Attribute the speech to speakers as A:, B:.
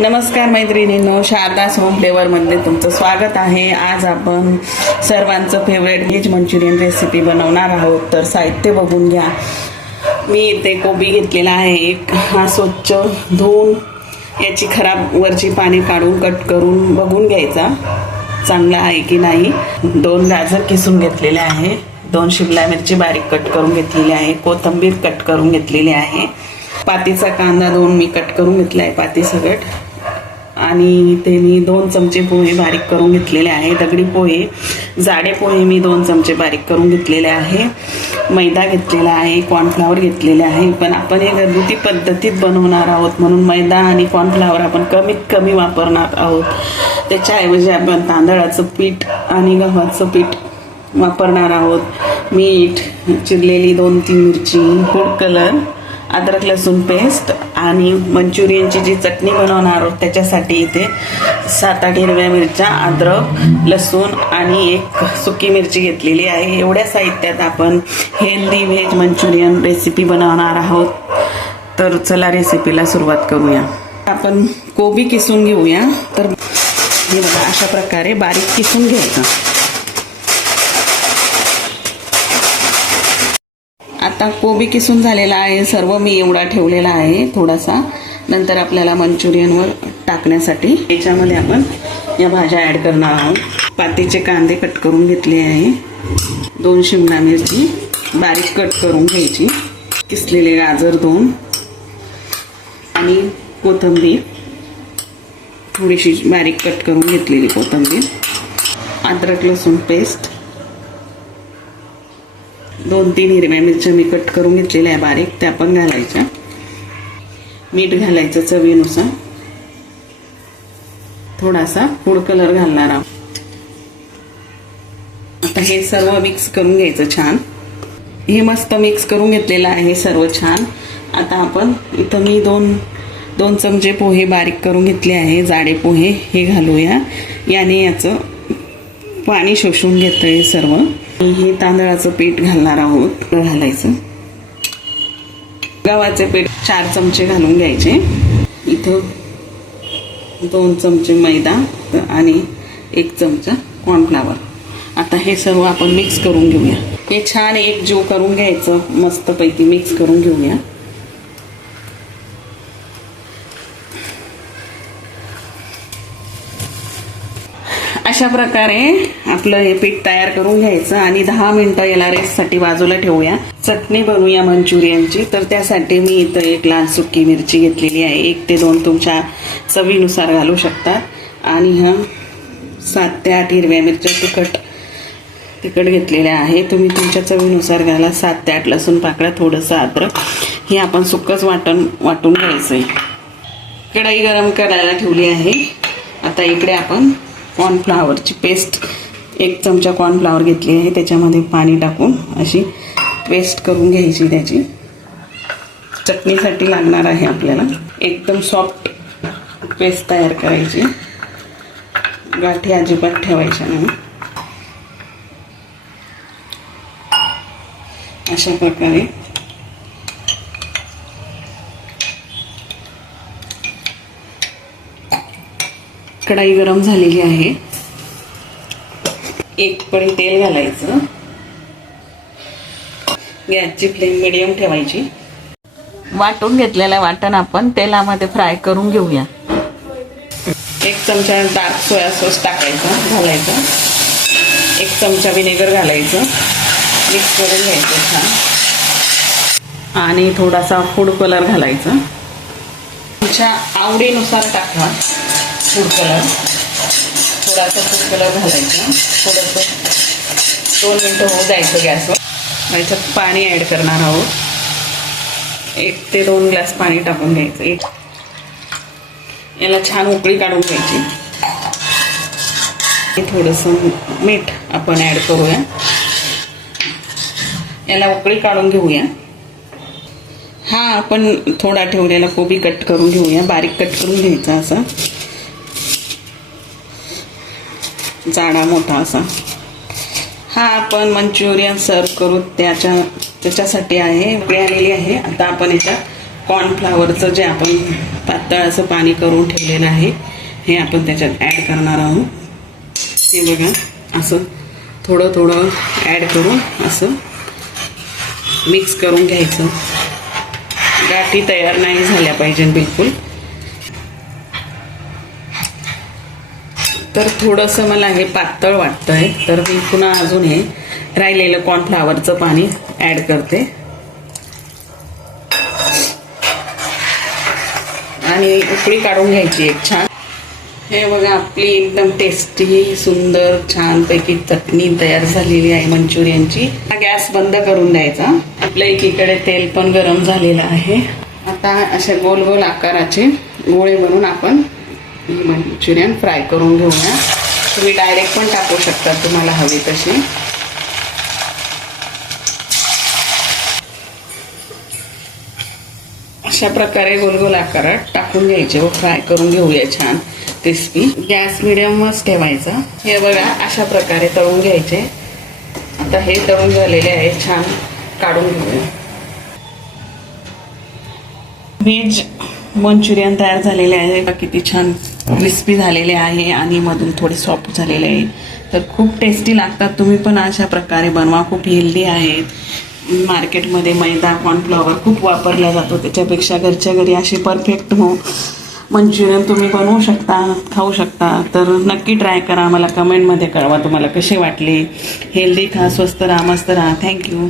A: नमस्कार मैत्रिणींनो शारदा होम फ्लेवरमध्ये तुमचं स्वागत आहे. आज आपण सर्वांचं फेवरेट व्हेज मंचुरियन रेसिपी बनवणार आहोत. तर साहित्य बघून घ्या. मी इथे कोबी घेतलेला आहे एक. हा स्वच्छ धुवून याची खराब वरची पाणी काढून कट करून बघून घ्यायचा. चांगला आहे की नाही? दोन गाजर किसून घेतलेले आहे. दोन शिमला मिरची बारीक कट करून घेतलेली आहे. कोथिंबीर कट करून घेतलेली आहे. पातीचा कांदा दोन मी कट करून घेतला आहे पाती सगट आणि ते मी दोन चमचे पोहे बारीक करून घेतलेले आहे. दगडी पोहे जाडे पोहे मी दोन चमचे बारीक करून घेतलेले आहे. मैदा घेतलेला आहे कॉर्नफ्लावर घेतलेले आहे. पण आपण हे घरगुती पद्धतीत बनवणार आहोत म्हणून मैदा आणि कॉर्नफ्लावर आपण कमीत कमी वापरणार आहोत. त्याच्याऐवजी आपण तांदळाचं पीठ आणि गव्हाचं पीठ वापरणार आहोत. मीठ चिरलेली दोन तीन मिरची फूड कलर अद्रक लसूण पेस्ट आणि मंचुरियनची जी चटणी बनवणार आहोत त्याच्यासाठी इथे सात आठ हिरव्या मिरच्या अद्रक लसूण आणि एक सुकी मिरची घेतलेली आहे. एवढ्या साहित्यात आपण हेल्दी व्हेज मंचुरियन रेसिपी बनवणार आहोत. तर चला रेसिपीला सुरुवात करूया. आपण कोबी किसून घेऊया. तर हे बघा अशा प्रकारे बारीक किसून घ्यायचं. आता कोबी किसून झालेला आहे सर्व मी एवढा ठेवलेला आहे थोडासा. नंतर आपल्याला मंचुरियनवर टाकण्यासाठी याच्यामध्ये आपण या भाज्या ॲड करणार आहोत. पातीचे कांदे कट करून घेतले आहे. दोन शिमला मिरची बारीक कट करून घ्यायची. किसलेले गाजर दोन. आणि कोथिंबीर. थोडीशी बारीक कट करून घेतलेली कोथिंबीर. अद्रक लसूण पेस्ट. दोन तीन हिरव्या मिरच्या मी कट करून घेतलेल्या आहे बारीक त्या पण घालायच्या. मीठ घालायचं चवीनुसार. थोडासा फूड कलर घालणार आहोत. आता हे सर्व मिक्स करून घ्यायचं छान. हे मस्त मिक्स करून घेतलेलं आहे सर्व छान. आता आपण इथं मी दोन दोन चमचे पोहे बारीक करून घेतले आहे जाडे पोहे हे घालूया. याने याचं पाणी शोषून घेतं हे सर्व. हे तांदळाचं पीठ घालणार आहोत. घालायचं. गव्हाचे पीठ चार चमचे घालून घ्यायचे. इथं दोन चमचे मैदा आणि एक चमचा कॉर्नफ्लावर आता हे सर्व आपण मिक्स करून घेऊया. हे छान एक जीव करून घ्यायचं. मस्तपैकी मिक्स करून घेऊया. अशा प्रकारे आपलं हे पीठ तयार करून घ्यायचं आणि दहा मिनटं याला रेस्टसाठी बाजूला ठेवूया. चटणी बनवूया मंचुरियनची. तर त्यासाठी मी इथं एक लाल सुकी मिरची घेतलेली आहे. एक ते दोन तुमच्या चवीनुसार घालू शकतात. आणि हा सात ते आठ हिरव्या मिरच्या तिखट तिखट घेतलेल्या आहे. तुम्ही तुमच्या चवीनुसार घाला. सात ते आठ लसूण पाकळ्या थोडंसं अद्रक. हे आपण सुकंच वाटण वाटून घ्यायचं आहे कढई गरम करायला ठेवली आहे. आता इकडे आपण कॉर्नफ्लावरची पेस्ट एक चमचा कॉर्नफ्लावर घेतली आहे त्याच्यामध्ये पाणी टाकून अशी पेस्ट करून घ्यायची त्याची. चटणीसाठी लागणार आहे आपल्याला एकदम सॉफ्ट पेस्ट तयार करायची. गाठी अजिबात ठेवायच्या नाही. अशा प्रकारे कढाई गरम झालेली आहे. एक पळी तेल घालायचं. गॅसची फ्लेम मिडियम ठेवायची. वाटून घेतलेलं वाटण आपण तेलामध्ये फ्राय करून घेऊया. एक चमचा डार्क सोया सॉस टाकायचा घालायचा. एक चमचा विनेगर घालायचं. मिक्स करून घ्यायचं छान. आणि थोडासा फूड कलर घालायचा. तुमच्या आवडीनुसार टाकवा फूड कलर थोडासा फूड कलर घालायचा. थोडंसं दोन मिनटं होऊ जायचं गॅसवर. याच्यात पाणी ॲड करणार आहोत. एक ते दोन ग्लास पाणी टाकून घ्यायचं. एक. याला छान उकळी काढून घ्यायची. थोडंसं मीठ आपण ॲड करूया. याला उकळी काढून घेऊया. हा आपण थोडा ठेवलेला कोबी कट करून घेऊया. बारीक कट करून घ्यायचा असा. जाडा मोठा असा. हा आपण मंचुरियन सर्व करू त्याच्या त्याच्यासाठी आहे उकळी आलेली आहे. आता आपण याच्यात कॉर्नफ्लावरचं जे आपण पातळ असं पाणी करून ठेवलेलं आहे हे आपण त्याच्यात ॲड करणार आहोत. हे बघा असं थोडं थोडं ॲड करून असं मिक्स करून घ्यायचं. गाठी तयार नाही झाल्या पाहिजे बिलकुल. तर थोडंसं मला हे पातळ वाटतं आहे तर मी पुन्हा अजून हे राहिलेलं कॉर्नफ्लावरचं पाणी ॲड करते. आणि उकळी काढून घ्यायची एक छान. हे बघा आपली एकदम टेस्टी सुंदर छानपैकी चटणी तयार झालेली आहे मंचुरियनची हा गॅस बंद करून द्यायचा. आपल्या एकीकडे तेल पण गरम झालेलं आहे. आता असे गोल गोल आकाराचे गोळे बनवून आपण ही मंचुरियन फ्राय करून घेऊया तुम्ही डायरेक्ट पण टाकू शकता तुम्हाला हवी तशी. अशा प्रकारे गोल गोल आकारात टाकून घ्यायचे व फ्राय करून घेऊया छान क्रिस्पी गॅस मिडियमच ठेवायचा. हे बघा अशा प्रकारे तळून घ्यायचे. आता हे तळून झालेले आहे छान काढून घेऊया. व्हेज मंचुरियन तयार झालेले आहे. किती छान क्रिस्पी झालेले आहे आणि मधून थोडे सॉफ्ट झालेले आहे तर खूप टेस्टी लागतात. तुम्ही पण अशा प्रकारे बनवा. खूप हेल्दी आहेत. मार्केटमध्ये मैदा कॉर्नफ्लॉवर खूप वापरला जातो. त्याच्यापेक्षा घरच्या घरी असे परफेक्ट हो. मंचुरियन तुम्ही बनवू शकता खाऊ शकता. तर नक्की ट्राय करा. मला कमेंटमध्ये कळवा तुम्हाला कसे वाटले. हेल्दी खा स्वस्त राहा मस्त राहा. थँक्यू